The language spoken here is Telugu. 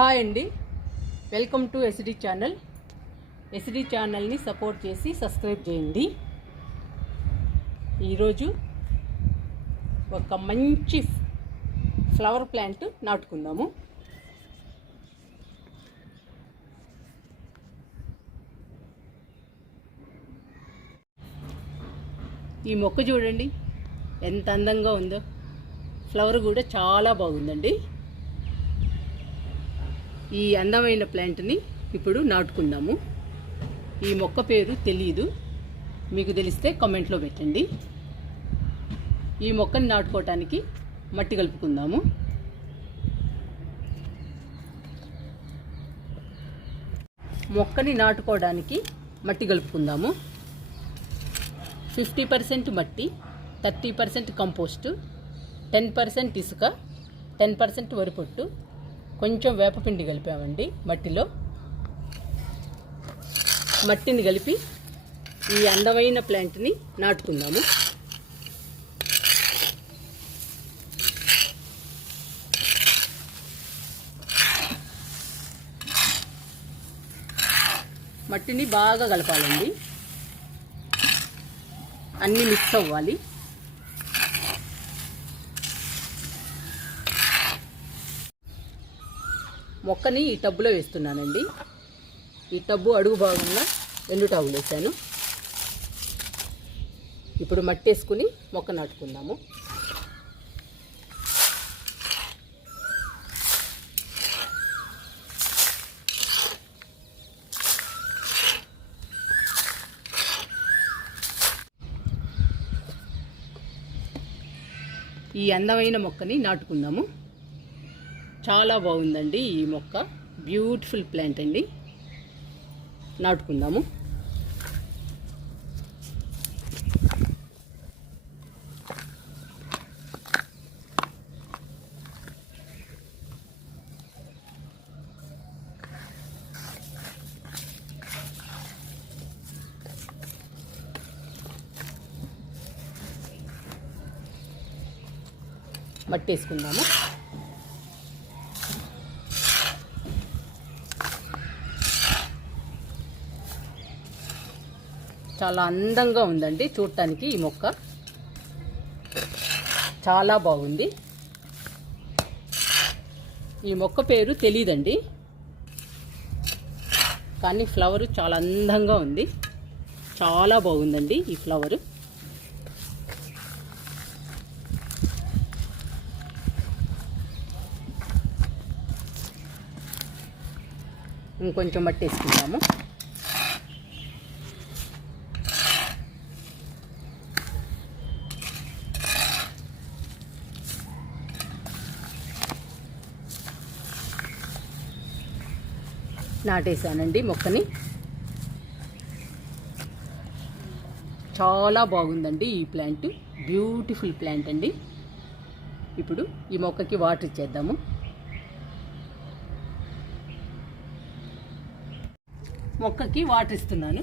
హాయ్ అండి, welcome to SD channel. SD ఛానల్ని సపోర్ట్ చేసి సబ్స్క్రైబ్ చేయండి. ఈరోజు ఒక మంచి ఫ్లవర్ ప్లాంట్ నాటుకుందాము. ఈ మొక్క చూడండి ఎంత అందంగా ఉందో. ఫ్లవర్ కూడా చాలా బాగుందండి. ఈ అందమైన ప్లాంట్ని ఇప్పుడు నాటుకుందాము. ఈ మొక్క పేరు తెలీదు, మీకు తెలిస్తే కామెంట్లో పెట్టండి. ఈ మొక్కని నాటుకోవటానికి మట్టి కలుపుకుందాము. మొక్కని నాటుకోవడానికి మట్టి కలుపుకుందాము. 50% మట్టి, 30% కంపోస్టు, 10% ఇసుక, 10% వరిపొట్టు, కొంచెం వేపపిండి కలిపామండి. మట్టిని కలిపి ఈ అందమైన ప్లాంట్ని నాటుకుందాము. మట్టిని బాగా కలపాలండి, అన్నీ మిక్స్ అవ్వాలి. మొక్కని ఈ టబ్బులో వేస్తున్నానండి. ఈ టబ్బు అడుగు భాగంలో 2 టబ్బులు వేసాను. ఇప్పుడు మట్టి వేసుకుని మొక్క నాటుకుందాము. ఈ అందమైన మొక్కని నాటుకుందాము. చాలా బాగుందండి ఈ మొక్క, బ్యూటిఫుల్ ప్లాంట్ అండి. నాటుకుందాము. మట్టి వేసుకుందాము. చాలా అందంగా ఉందండి చూడటానికి. ఈ మొక్క చాలా బాగుంది. ఈ మొక్క పేరు తెలీదండి, కానీ ఫ్లవరు చాలా అందంగా ఉంది. చాలా బాగుందండి ఈ ఫ్లవరు. ఇంకొంచెం మట్టి వేసుకుందాము. నాటేసానండి మొక్కని. చాలా బాగుందండి ఈ ప్లాంట్, బ్యూటిఫుల్ ప్లాంట్ అండి. ఇప్పుడు ఈ మొక్కకి వాటర్ ఇచ్చేద్దాము. మొక్కకి వాటర్ ఇస్తున్నాను.